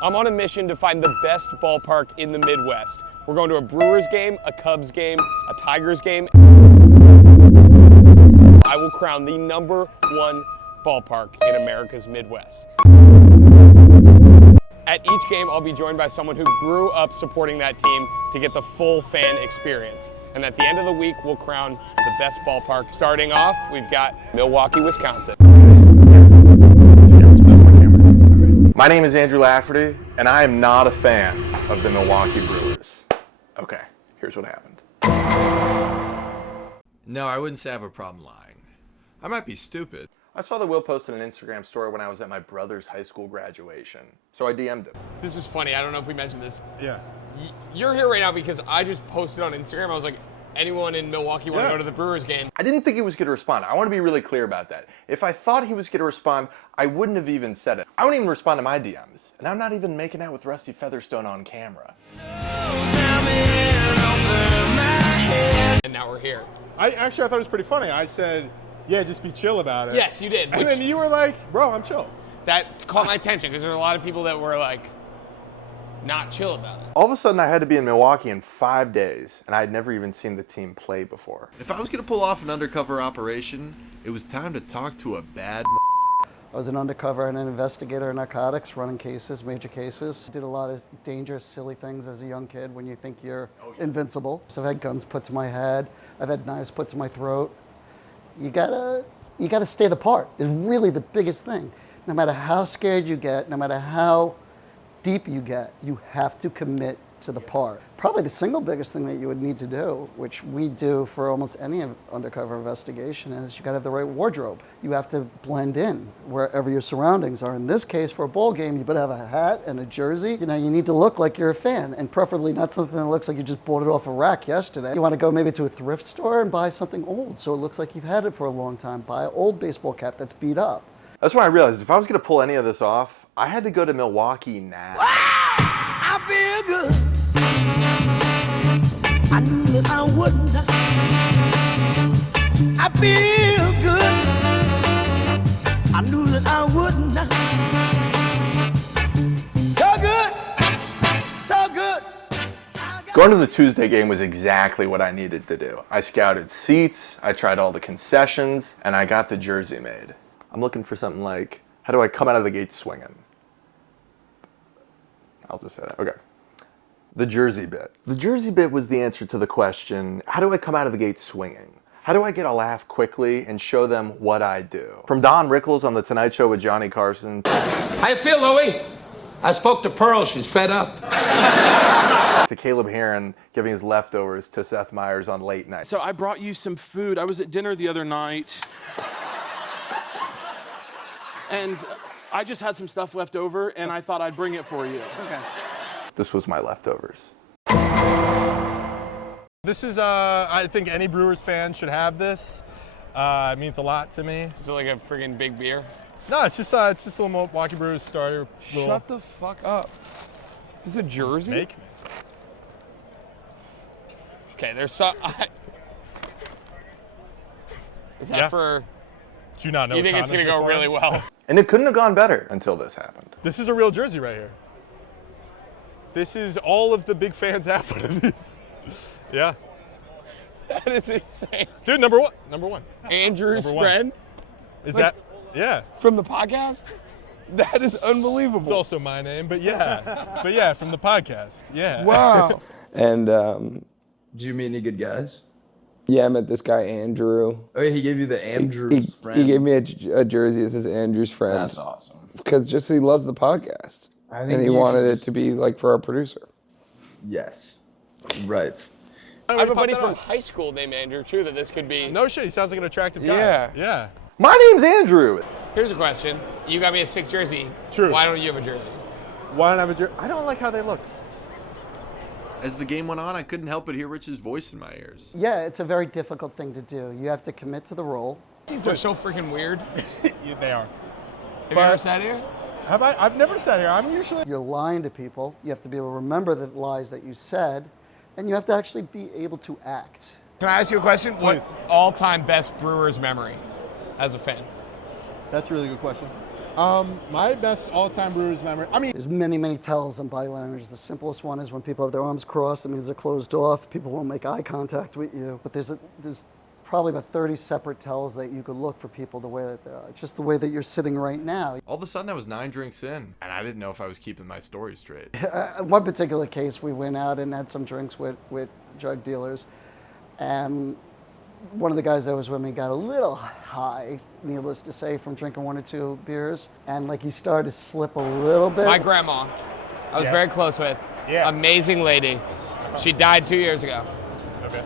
I'm on a mission to find the best ballpark in the Midwest. We're going to a Brewers game, a Cubs game, a Tigers game. I will crown the #1 ballpark in America's Midwest. At each game, I'll be joined by someone who grew up supporting that team to get the full fan experience. And at the end of the week, we'll crown the best ballpark. Starting off, we've got Milwaukee, Wisconsin. My name is Andrew Lafferty, and I am not a fan of the Milwaukee Brewers. Okay, here's what happened. No, I wouldn't say I have a problem lying. I might be stupid. I saw that Will posted an Instagram story when I was at my brother's high school graduation, so I DM'd him. This is funny. I don't know if we mentioned this. Yeah. You're here right now because I just posted on Instagram. I was like, anyone in Milwaukee want to go to the Brewers game? I didn't think he was going to respond. I want to be really clear about that. If I thought he was going to respond, I wouldn't have even said it. I wouldn't even respond to my DMs. And I'm not even making out with Rusty Featherstone on camera. And now we're here. I thought it was pretty funny. I said, yeah, just be chill about it. Yes, you did. And then you were like, bro, I'm chill. That caught my attention because there were a lot of people that were like, not chill about it. All of a sudden, I had to be in Milwaukee in 5 days, and I had never even seen the team play before. If I was going to pull off an undercover operation, it was time to talk to a bad I was an undercover and an investigator in narcotics, running cases, major cases. Did a lot of dangerous, silly things as a young kid when you think you're invincible. So I've had guns put to my head. I've had knives put to my throat. You gotta stay the part is really the biggest thing. No matter how scared you get, no matter how deep you get, you have to commit to the part. Probably the single biggest thing that you would need to do, which we do for almost any undercover investigation, is you gotta have the right wardrobe. You have to blend in wherever your surroundings are. In this case, for a ball game, you better have a hat and a jersey. You know, you need to look like you're a fan, and preferably not something that looks like you just bought it off a rack yesterday. You wanna go maybe to a thrift store and buy something old, so it looks like you've had it for a long time. Buy an old baseball cap that's beat up. That's when I realized if I was going to pull any of this off, I had to go to Milwaukee now. I feel good. I knew that I wouldn't. I feel good. I knew that I wouldn't. So good. Going to the Tuesday game was exactly what I needed to do. I scouted seats, I tried all the concessions, and I got the jersey made. I'm looking for something like, how do I come out of the gate swinging? I'll just say that. Okay. The jersey bit. The jersey bit was the answer to the question, how do I come out of the gate swinging? How do I get a laugh quickly and show them what I do? From Don Rickles on The Tonight Show with Johnny Carson. How you feel, Louie? I spoke to Pearl. She's fed up. To Caleb Heron giving his leftovers to Seth Meyers on Late Night. So I brought you some food. I was at dinner the other night. And I just had some stuff left over, and I thought I'd bring it for you. Okay. This was my leftovers. This is, I think any Brewers fan should have this. It means a lot to me. Is it like a friggin' big beer? No, it's just a little Milwaukee Brewers starter. Shut the fuck up. Is this a jersey? Make me. Okay, there's some. Is that for? Do you not know? You think it's gonna go really well? And it couldn't have gone better until this happened. This is a real jersey right here. This is all of the big fans have one of these. Yeah. That is insane. Dude, number one. Andrew's Number one. friend Is that? Yeah. from the podcast? That is unbelievable. It's also my name, but yeah. From the podcast. Yeah. Wow. And Did you meet any good guys? yeah, I met this guy Andrew. Oh, yeah, he gave you the Andrew's friend. He gave me a jersey that says Andrew's friend. That's awesome. Because just he loves the podcast, I think and he you wanted should it to be like for our producer. Yes. Right. I have a buddy from high school named Andrew too that this could be. No shit, he sounds like an attractive guy. Yeah. Yeah. My name's Andrew. Here's a question. You got me a sick jersey. True. Why don't you have a jersey? Why don't I have a jersey? I don't like how they look. As the game went on, I couldn't help but hear Rich's voice in my ears. Yeah, it's a very difficult thing to do. You have to commit to the role. These are so freaking weird. Yeah, they are. Have you ever sat here? Have I? I've never sat here. I'm usually. You're lying to people. You have to be able to remember the lies that you said, and you have to actually be able to act. Can I ask you a question? Please. What all-time best Brewers memory as a fan? That's a really good question. My best all-time Brewers memory. I mean, There's many tells on body language. The simplest one is when people have their arms crossed, it means they're closed off. People won't make eye contact with you. But there's probably about 30 separate tells that you could look for people the way that they are. Just the way that you're sitting right now. All of a sudden, I was 9 drinks in, and I didn't know if I was keeping my story straight. One particular case, we went out and had some drinks with drug dealers, and one of the guys that was with me got a little high, needless to say, from drinking 1 or 2 beers, and like he started to slip a little bit. My grandma, I was very close with. Yeah. Amazing lady. She died 2 years ago. okay.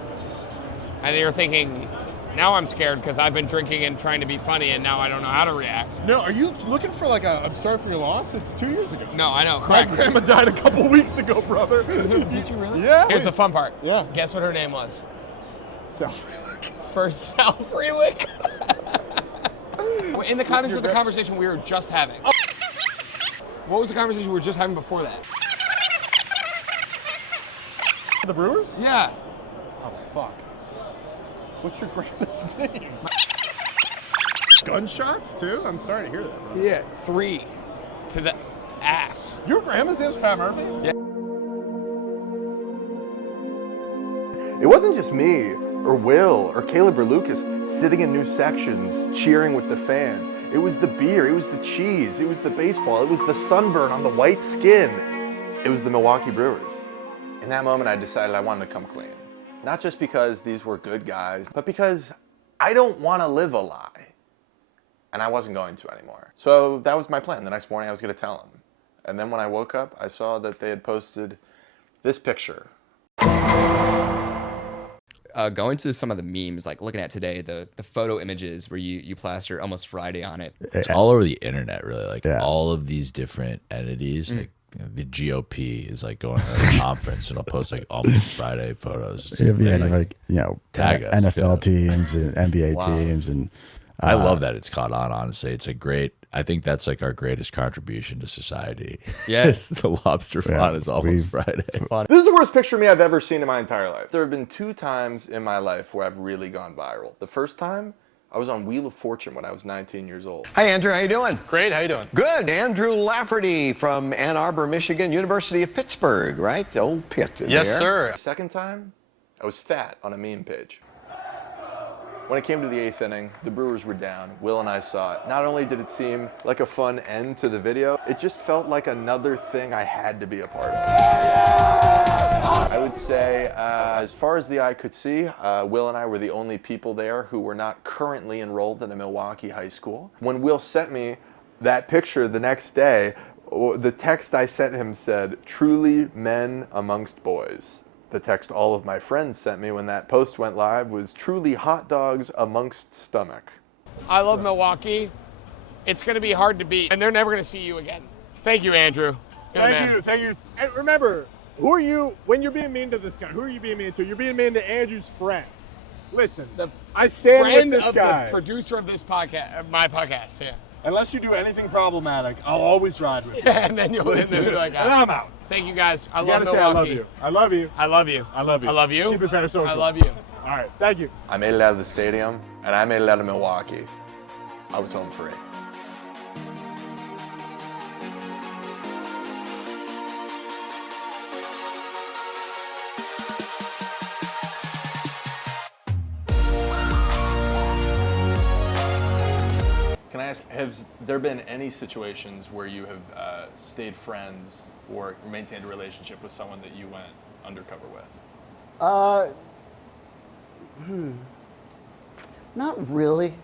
And you're thinking, now I'm scared because I've been drinking and trying to be funny, and now I don't know how to react. No, are you looking for like I'm sorry for your loss? It's 2 years ago. No, I know, My correct. grandma died a couple weeks ago, brother. Did you really? Yeah. Here's the fun part. Yeah. Guess what her name was? Self. First Sal Freewick. In the context of the conversation we were just having. What was the conversation we were just having before that? The Brewers? Yeah. Oh, fuck. What's your grandma's name? Gunshots, too? I'm sorry to hear that. Bro. Yeah. 3 to the ass. Your grandma's name's Pat Murphy? Yeah. It wasn't just me, or Will, or Caleb, or Lucas sitting in new sections, cheering with the fans. It was the beer, it was the cheese, it was the baseball, it was the sunburn on the white skin. It was the Milwaukee Brewers. In that moment, I decided I wanted to come clean. Not just because these were good guys, but because I don't want to live a lie. And I wasn't going to anymore. So that was my plan. The next morning, I was going to tell them. And then when I woke up, I saw that they had posted this picture. Going to some of the memes, like looking at today, the photo images where you plaster Almost Friday on it. It's all over the internet, really. Like all of these different entities. Like the GOP is like going to a conference and it'll post like Almost Friday photos. It'll be like tag us, NFL teams and NBA teams, and I love that it's caught on. Honestly, it's a great. I think that's like our greatest contribution to society. Yes, the lobster font is Almost Friday. This is the worst picture of me I've ever seen in my entire life. There have been 2 times in my life where I've really gone viral. The first time, I was on Wheel of Fortune when I was 19 years old. Hi, Andrew. How you doing? Great. How you doing? Good. Andrew Lafferty from Ann Arbor, Michigan, University of Pittsburgh, right? Old Pitt. Yes, there. sir. Second time, I was fat on a meme page. When it came to the 8th inning, the Brewers were down. Will and I saw it. Not only did it seem like a fun end to the video, it just felt like another thing I had to be a part of. I would say, as far as the eye could see, Will and I were the only people there who were not currently enrolled in a Milwaukee high school. When Will sent me that picture the next day, the text I sent him said, "Truly men amongst boys." The text all of my friends sent me when that post went live was truly hot dogs amongst stomach. I love Milwaukee. It's going to be hard to beat, and they're never going to see you again. Thank you, Andrew. Thank you. And remember, who are you, when you're being mean to this guy, who are you being mean to? You're being mean to Andrew's friend. Listen, I stand with Friend this of guy. the producer of this podcast, my podcast, yeah. Unless you do anything problematic, I'll always ride with you. Yeah, and then you'll be like, and I'm out. Thank you guys. I You love gotta Milwaukee. say I love you. I love you. I love you. I love you. I love you. Keep it parasocial. I love you. All right, thank you. I made it out of the stadium, and I made it out of Milwaukee. I was home free. Can I ask, has there been any situations where you have stayed friends or maintained a relationship with someone that you went undercover with? Not really.